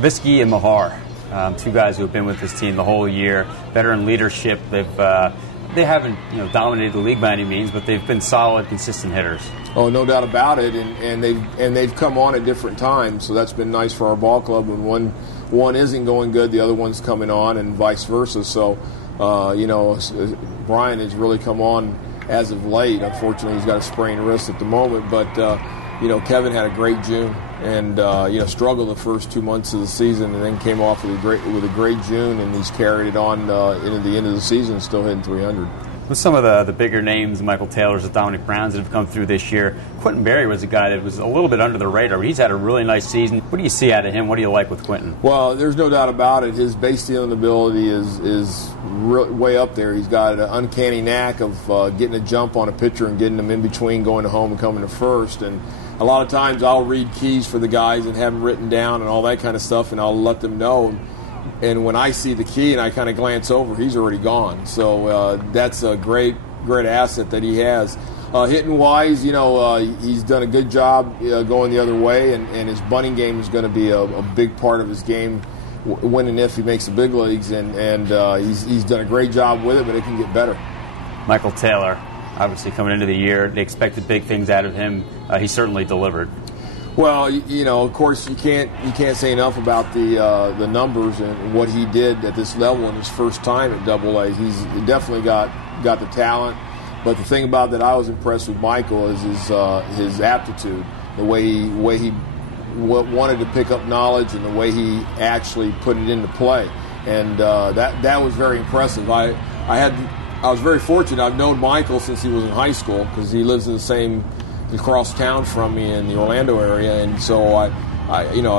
Stavisky and Mahar, two guys who have been with this team the whole year, veteran leadership. They haven't dominated the league by any means, but they've been solid, consistent hitters. Oh, no doubt about it, and they've come on at different times, so that's been nice for our ball club. When one isn't going good, the other one's coming on, and vice versa. So, Brian has really come on as of late. Unfortunately, he's got a sprained wrist at the moment, but Kevin had a great June and struggled the first 2 months of the season, and then came off with a great June, and he's carried it on into the end of the season, still hitting 300. With some of the bigger names, Michael Taylor's, the Dominic Browns that have come through this year, Quentin Berry was a guy that was a little bit under the radar. He's had a really nice season. What do you see out of him? What do you like with Quentin? Well, there's no doubt about it. His base stealing ability is way up there. He's got an uncanny knack of getting a jump on a pitcher and getting them in between going to home and coming to first. And a lot of times I'll read keys for the guys and have them written down and all that kind of stuff, and I'll let them know. And when I see the key and I kind of glance over, he's already gone. So that's a great asset that he has. Hitting wise, he's done a good job going the other way, and his bunting game is going to be a big part of his game when and if he makes the big leagues. And he's done a great job with it, but it can get better. Michael Taylor, obviously coming into the year, they expected big things out of him. He certainly delivered. Well, of course, you can't say enough about the numbers and what he did at this level in his first time at AA. He's definitely got the talent, but the thing about that I was impressed with Michael is his aptitude, the way he wanted to pick up knowledge and the way he actually put it into play, and that was very impressive. I was very fortunate. I've known Michael since he was in high school because he lives in the same across town from me in the Orlando area, and so I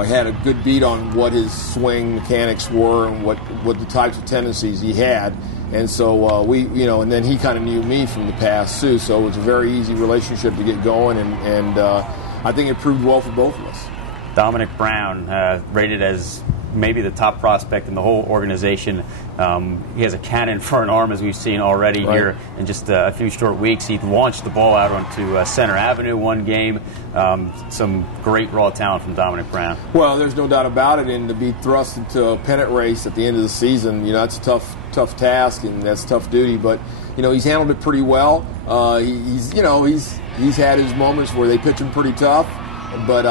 had a good beat on what his swing mechanics were and what the types of tendencies he had, and so and then he kind of knew me from the past too, so it was a very easy relationship to get going, and I think it proved well for both of us. Dominic Brown, rated as maybe the top prospect in the whole organization. He has a cannon for an arm, as we've seen already here in just a few short weeks. He launched the ball out onto Center Avenue one game. Some great raw talent from Dominic Brown. Well, there's no doubt about it, and to be thrust into a pennant race at the end of the season, that's a tough task, and that's tough duty, but he's handled it pretty well. He's had his moments where they pitch him pretty tough, but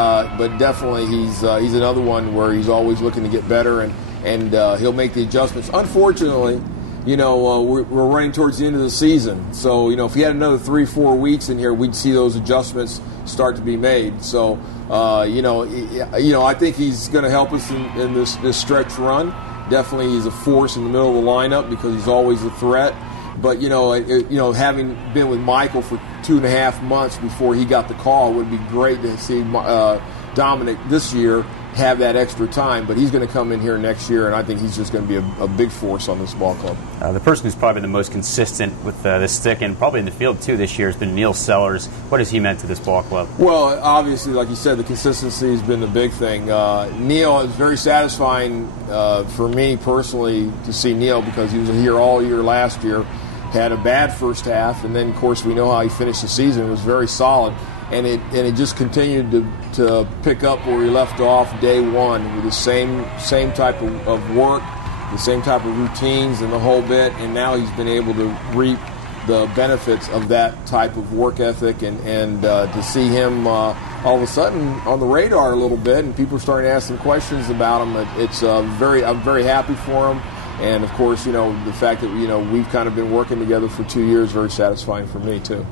definitely he's another one where he's always looking to get better, and he'll make the adjustments. Unfortunately, we're running towards the end of the season, so if he had another 3-4 weeks in here, we'd see those adjustments start to be made. So I think he's going to help us in this stretch run. Definitely, he's a force in the middle of the lineup because he's always a threat. But having been with Michael for 2.5 months before he got the call, it would be great to see Dominic this year have that extra time. But he's going to come in here next year, and I think he's just going to be a big force on this ball club. The person who's probably the most consistent with the stick and probably in the field too this year has been Neil Sellers. What has he meant to this ball club? Well, obviously, like you said, the consistency has been the big thing. Neil is very satisfying for me personally to see Neil because he was here all year last year. Had a bad first half, and then of course we know how he finished the season. It was very solid, and it just continued to pick up where he left off day one with the same type of work, the same type of routines and the whole bit, and now he's been able to reap the benefits of that type of work ethic, and to see him all of a sudden on the radar a little bit, and people are starting to ask some questions about him. I'm very happy for him. And, of course, the fact that, we've kind of been working together for 2 years, very satisfying for me, too.